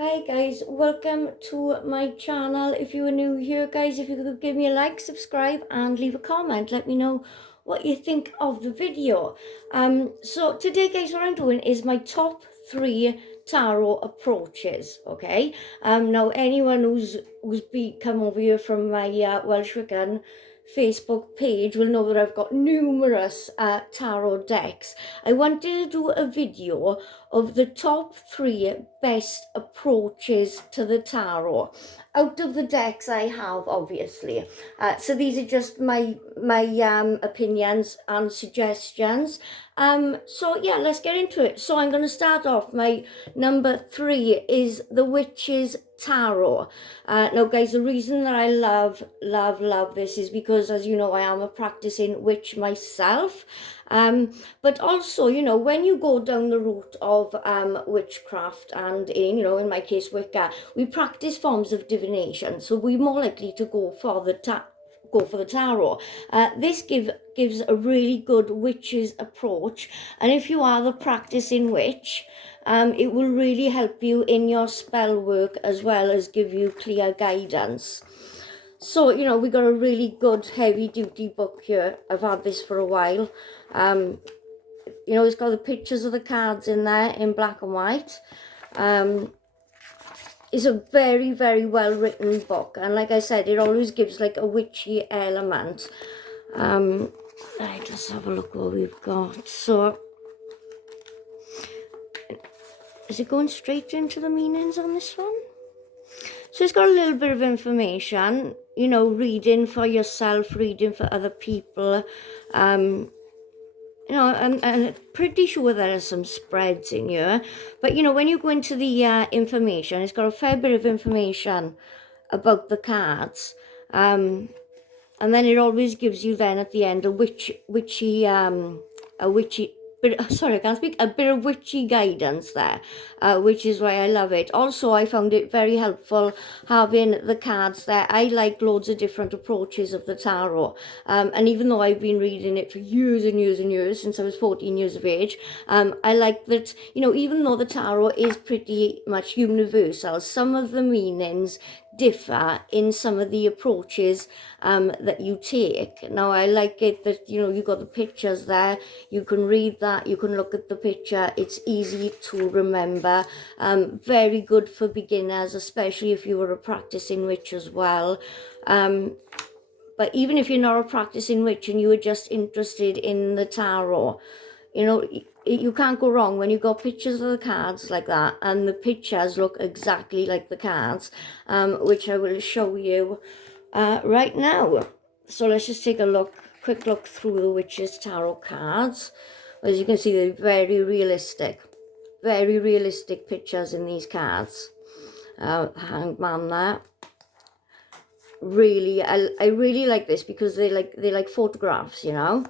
Hi guys, welcome to my channel. If you are new here guys, if you could give me a like, subscribe and leave a comment, let me know what you think of the video. So today guys, what I'm doing is my top 3 tarot approaches. Okay, now anyone who's come over here from my Welsh Wiccan Facebook page will know that I've got numerous tarot decks. I wanted to do a video of the top 3 best approaches to the tarot out of the decks I have, obviously. So these are just my opinions and suggestions. So yeah, let's get into it. So I'm going to start off. My number 3 is the Witch's Tarot. Now guys, the reason that I love this is because, as you know, I am a practicing witch myself. But also, you know, when you go down the route of witchcraft and, in my case, Wicca, we practice forms of divination, so we're more likely to go for the tarot. This gives a really good witch's approach, and if you are the practicing witch, it will really help you in your spell work as well as give you clear guidance. So, you know, we got a really good heavy duty book here. I've had this for a while. You know, it's got the pictures of the cards in there in black and white. It's a very, very well written book. And like I said, it always gives like a witchy element. Right, let's have a look what we've got. So, is it going straight into the meanings on this one? So it's got a little bit of information, you know, reading for yourself, reading for other people. You know, I'm pretty sure there are some spreads in here. But, you know, when you go into the information, it's got a fair bit of information about the cards. And then it always gives you then at the end a witchy sorry, I can't speak, a bit of witchy guidance there, which is why I love it. Also, I found it very helpful having the cards there. I like loads of different approaches of the tarot, and even though I've been reading it for years and years and years, since I was 14 years of age, I like that, you know, even though the tarot is pretty much universal, some of the meanings differ in some of the approaches that you take. Now, I like it that, you know, you got the pictures there, you can read that, you can look at the picture, it's easy to remember. Very good for beginners, especially if you were a practicing witch as well. But even if you're not a practicing witch and you are just interested in the tarot, you know, you can't go wrong when you got pictures of the cards like that, and the pictures look exactly like the cards, which I will show you right now. So let's just take a quick look through the Witch's Tarot cards. As you can see, they're very realistic pictures in these cards. Hangman there. Really, I really like this because they like photographs, you know.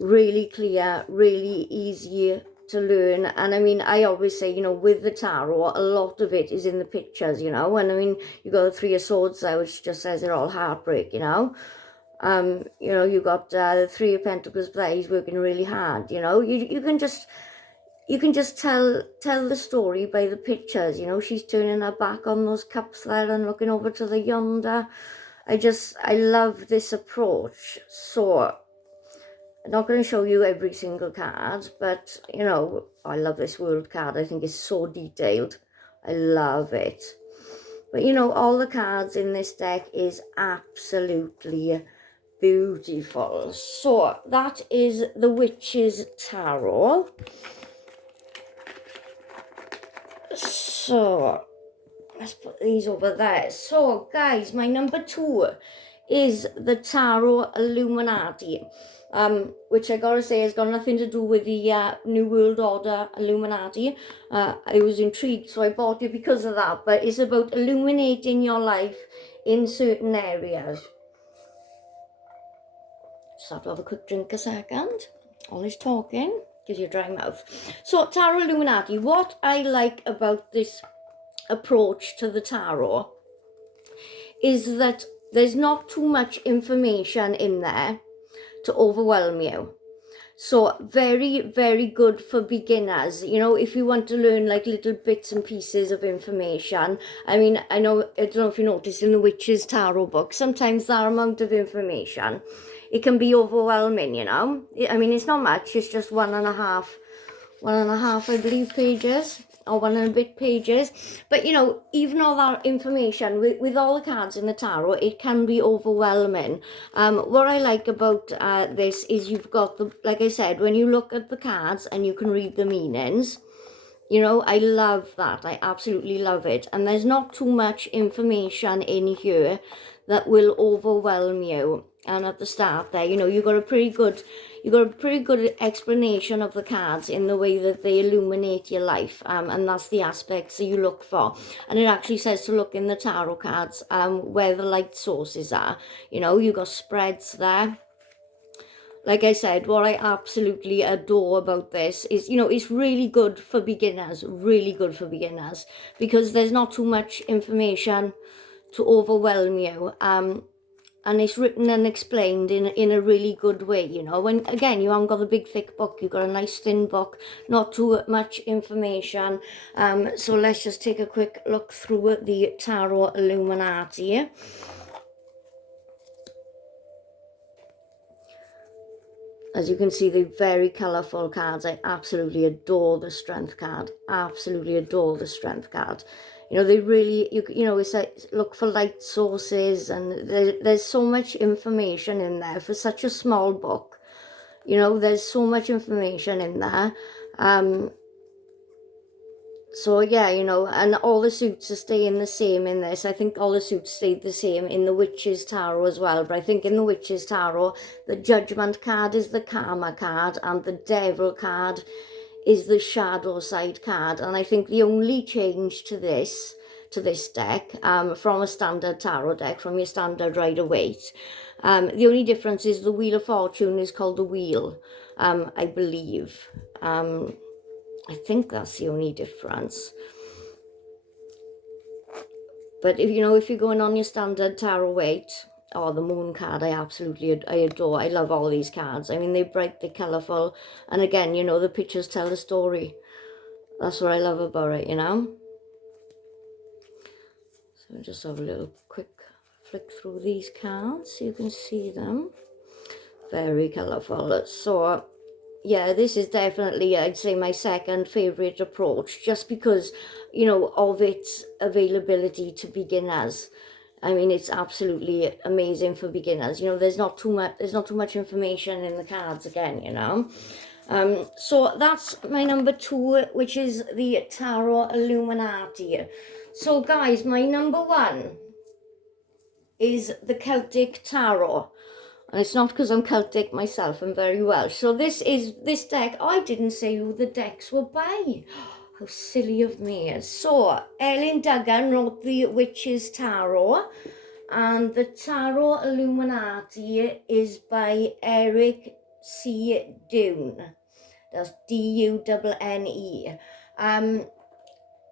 Really clear, really easy to learn. And I mean, I always say, you know, with the tarot, a lot of it is in the pictures, you know. And I mean, you got the 3 of Swords there, which just says they're all heartbreak, you know. You know, you got the 3 of Pentacles there, he's working really hard, you know. You can just tell the story by the pictures, you know. She's turning her back on those cups there and looking over to the yonder. I love this approach. So I'm not going to show you every single card, but, you know, I love this World card. I think it's so detailed. I love it. But, you know, all the cards in this deck is absolutely beautiful. So that is the Witch's Tarot. So let's put these over there. So guys, my number 2 is the Tarot Illuminati, which I gotta say has got nothing to do with the New World Order Illuminati. I was intrigued, so I bought it because of that, but it's about illuminating your life in certain areas. Just have to have a quick drink a second. All this talking gives you a dry mouth. So Tarot Illuminati, what I like about this approach to the tarot is that there's not too much information in there to overwhelm you. So very, very good for beginners. You know, if you want to learn like little bits and pieces of information. I mean, I don't know if you noticed in the Witch's Tarot book, sometimes that amount of information, it can be overwhelming, you know. I mean, it's not much, it's just one and a half, I believe, pages, or one and a bit pages. But, you know, even all that information, with all the cards in the tarot, it can be overwhelming. What I like about this is you've got the, like I said, when you look at the cards and you can read the meanings, you know, I love that. I absolutely love it. And there's not too much information in here that will overwhelm you. And at the start there, you know, you got a pretty good explanation of the cards in the way that they illuminate your life. And that's the aspects that you look for. And it actually says to look in the tarot cards where the light sources are. You know, you got spreads there. Like I said, what I absolutely adore about this is, you know, it's really good for beginners, because there's not too much information to overwhelm you. And it's written and explained in a really good way, you know. When, again, you haven't got the big thick book, you've got a nice thin book, not too much information. So let's just take a quick look through the Tarot Illuminati. As you can see, they're very colourful cards. I absolutely adore the Strength card. Absolutely adore the Strength card. You know, they really, you know, it's like, look for light sources, and there's so much information in there for such a small book. You know, there's so much information in there. So yeah, you know, and all the suits are staying the same in this. I think all the suits stayed the same in the Witch's Tarot as well. But I think in the Witch's Tarot, the Judgment card is the Karma card, and the Devil card is the Shadow Side card. And I think the only change to this deck, from a standard tarot deck, from your standard Rider-Waite, the only difference is the Wheel of Fortune is called the Wheel, I believe. I think that's the only difference. But if, you know, if you're going on your standard tarot weight, the Moon card, I adore. I love all these cards. I mean, they're bright, they're colourful. And again, you know, the pictures tell the story. That's what I love about it, you know. So just have a little quick flick through these cards so you can see them. Very colourful. So yeah, this is definitely, I'd say, my second favourite approach, just because, you know, of its availability to beginners. I mean, it's absolutely amazing for beginners. You know, there's not too much information in the cards again, you know. So that's my number 2, which is the Tarot Illuminati. So guys, my number 1 is the Celtic Tarot. And it's not because I'm Celtic myself, I'm very Welsh. So this deck, I didn't say who the decks were by. How silly of me. So, Elin Duggan wrote the Witch's Tarot, and the Tarot Illuminati is by Eric C. Dune. That's D-U-N-N-E. And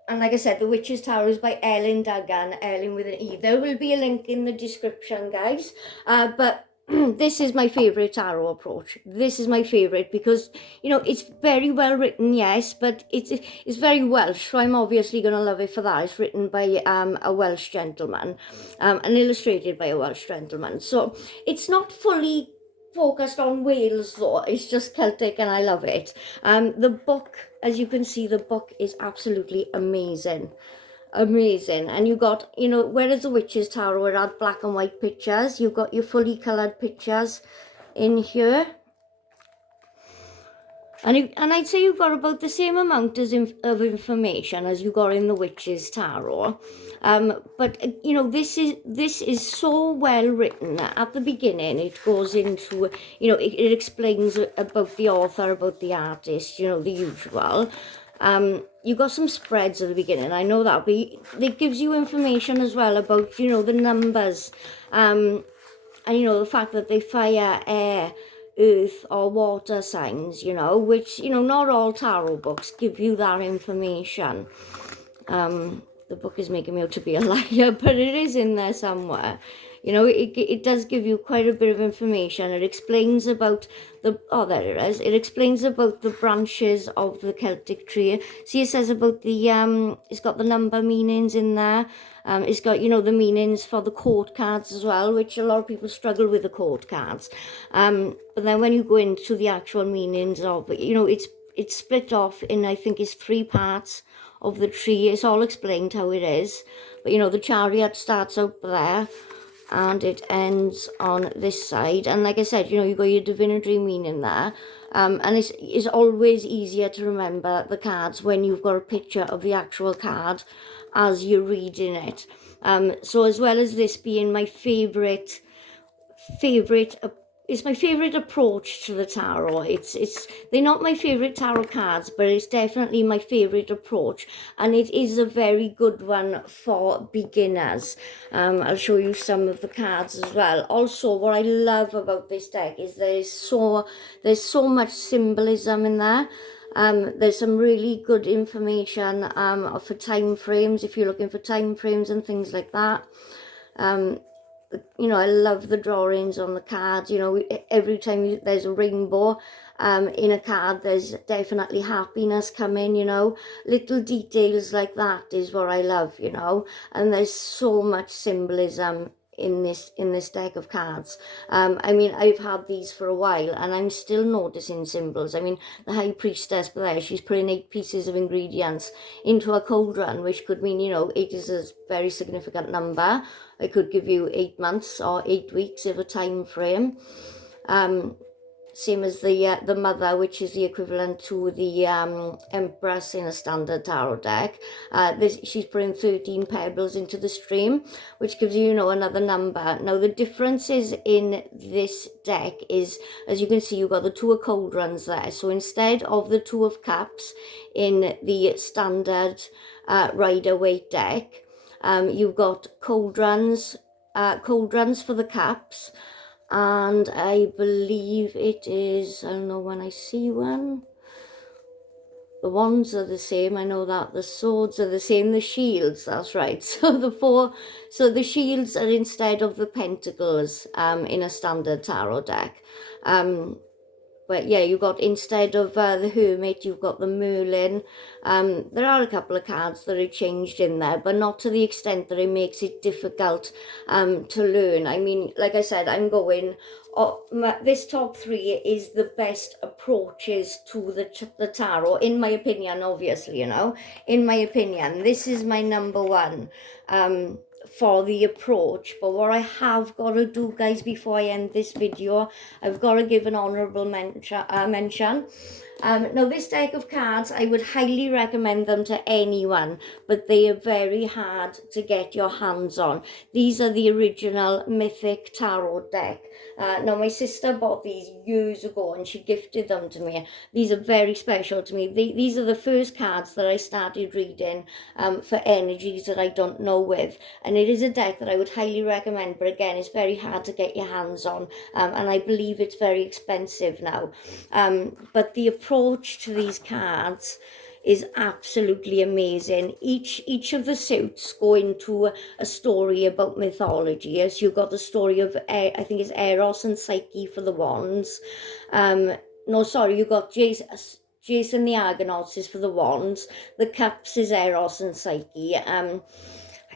like I said, the Witch's Tarot is by Elin Duggan, Elin with an E. There will be a link in the description, guys. But this is my favourite tarot approach. This is my favourite because, you know, it's very well written, yes, but it's very Welsh, so I'm obviously going to love it for that. It's written by a Welsh gentleman, and illustrated by a Welsh gentleman. So it's not fully focused on Wales though, it's just Celtic, and I love it. The book, as you can see, the book is absolutely amazing. And you got, you know, whereas the Witch's Tarot it had black and white pictures, you've got your fully coloured pictures in here. And I'd say you've got about the same amount of information as you got in the Witch's Tarot. But, you know, this is so well written. At the beginning, it goes into, you know, it explains about the author, about the artist, you know, the usual. You got some spreads at the beginning, I know that, but it gives you information as well about, you know, the numbers, and, you know, the fact that they fire, air, earth or water signs, you know, which, you know, not all tarot books give you that information. The the book is making me out to be a liar, but it is in there somewhere. You know, it does give you quite a bit of information. It explains about oh, there it is. It explains about the branches of the Celtic tree. See, it says about the, it's got the number meanings in there. It's got, you know, the meanings for the court cards as well, which a lot of people struggle with the court cards. But then when you go into the actual meanings of, you know, it's split off in, I think it's 3 parts of the tree. It's all explained how it is. But, you know, the chariot starts out there and it ends on this side. And like I said, you know, you got your divinatory meaning there. And it's always easier to remember the cards when you've got a picture of the actual card as you're reading it. So as well as this being my favorite it's my favorite approach to the tarot. They're not my favorite tarot cards, but it's definitely my favorite approach, and it is a very good one for beginners. I'll show you some of the cards as well. Also, what I love about this deck is there's so much symbolism in there. There's some really good information for time frames, if you're looking for time frames and things like that. You know, I love the drawings on the cards. You know, every time there's a rainbow in a card, there's definitely happiness coming, you know. Little details like that is what I love, you know. And there's so much symbolism in this deck of cards. I mean, I've had these for a while and I'm still noticing symbols. I mean, the High Priestess there, she's putting 8 pieces of ingredients into a cauldron, which could mean, you know, 8 is a very significant number. It could give you 8 months or 8 weeks of a time frame. Same as the mother, which is the equivalent to the Empress in a standard tarot deck. She's putting 13 pebbles into the stream, which gives you, you know, another number. Now, the differences in this deck is, as you can see, you've got the 2 of cauldrons there. So instead of the 2 of cups in the standard Rider-Waite deck, you've got cauldrons for the cups. And I believe it is, I don't know when I see one. The wands are the same, I know that. The swords are the same, the shields, that's right. So the shields are instead of the pentacles in a standard tarot deck. But yeah, you got, instead of the Hermit, you've got the Merlin. There are a couple of cards that are changed in there, but not to the extent that it makes it difficult to learn. I mean, like I said, I'm going, this top 3 is the best approaches to the tarot, in my opinion, obviously, you know. In my opinion, this is my number 1. For the approach. But what I have got to do, guys, before I end this video, I've got to give an honourable mention. Now, this deck of cards, I would highly recommend them to anyone, but they are very hard to get your hands on. These are the original Mythic Tarot deck. Now, my sister bought these years ago and she gifted them to me. These are very special to me. These are the first cards that I started reading for energies that I don't know with. And it is a deck that I would highly recommend, but again, it's very hard to get your hands on. And I believe it's very expensive now. But the approach to these cards is absolutely amazing. Each of the suits go into a story about mythology. As you've got the story of, I think it's Eros and Psyche for the wands. No, sorry, you got Jason the Argonauts is for the wands. The cups is Eros and Psyche.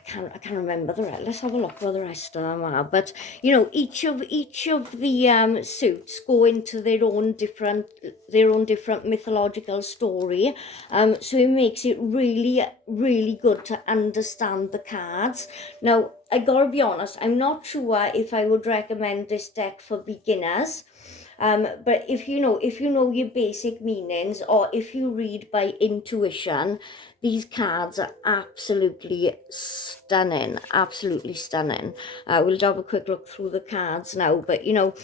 I can't remember the rest. Let's have a look what the rest of them are. But you know, each of the suits go into their own different mythological story. So it makes it really, really good to understand the cards. Now, I gotta be honest, I'm not sure if I would recommend this deck for beginners. But if you know your basic meanings, or if you read by intuition, these cards are absolutely stunning, absolutely stunning. We'll have a quick look through the cards now, but you know,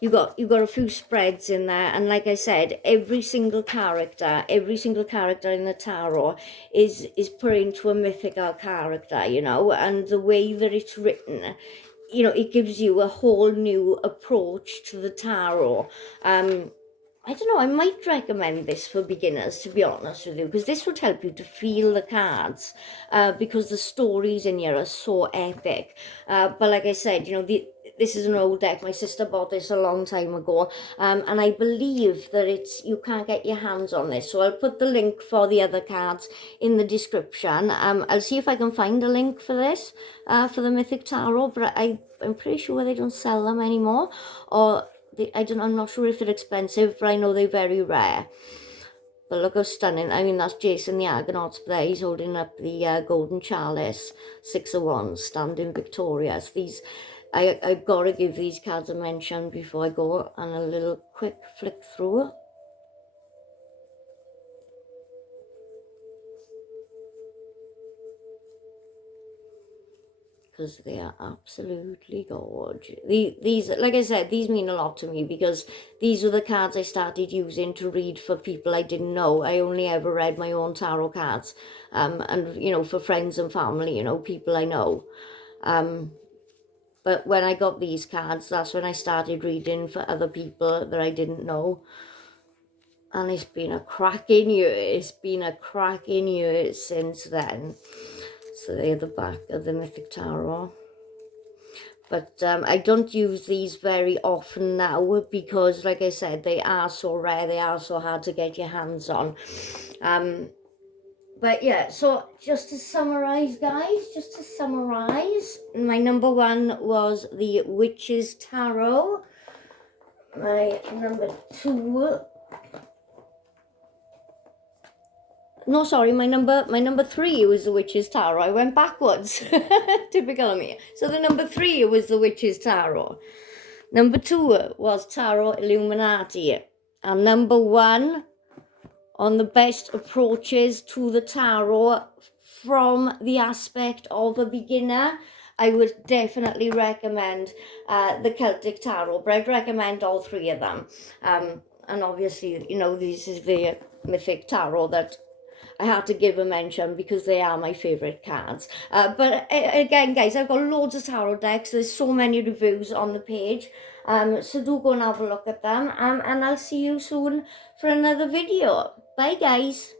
you got a few spreads in there, and like I said, every single character in the tarot is put into a mythical character, you know, and the way that it's written, you know, it gives you a whole new approach to the tarot. I don't know, I might recommend this for beginners, to be honest with you, because this would help you to feel the cards, because the stories in here are so epic. But like I said, you know, this is an old deck. My sister bought this a long time ago, and I believe that you can't get your hands on this. So I'll put the link for the other cards in the description. I'll see if I can find a link for this, for the Mythic Tarot, but I'm pretty sure they don't sell them anymore, or I'm not sure if they're expensive, but I know they're very rare. But look how stunning. I mean, that's Jason the Argonaut there. He's holding up the golden chalice, 6 of Wands, standing victorious. I've got to give these cards a mention before I go, and a little quick flick through. Because they are absolutely gorgeous. These, like I said, these mean a lot to me, because these were the cards I started using to read for people I didn't know. I only ever read my own tarot cards, and, you know, for friends and family, you know, people I know. But when I got these cards, that's when I started reading for other people that I didn't know. And it's been a cracking year. It's been a cracking year since then. So they're the back of the Mythic Tarot. But I don't use these very often now, because, like I said, they are so rare. They are so hard to get your hands on. But yeah, so just to summarize, guys, my number 1 was the Witch's Tarot. My number 2... No, sorry, my number 3 was the Witch's Tarot. I went backwards. Typical of me. So the number 3 was the Witch's Tarot. Number 2 was Tarot Illuminati. And number 1 on the best approaches to the tarot from the aspect of a beginner, I would definitely recommend the Celtic Tarot, but I'd recommend all 3 of them. And obviously, you know, this is the Mythic Tarot that I had to give a mention, because they are my favourite cards. But again, guys, I've got loads of tarot decks. There's so many reviews on the page. So do go and have a look at them. And I'll see you soon for another video. Bye, guys.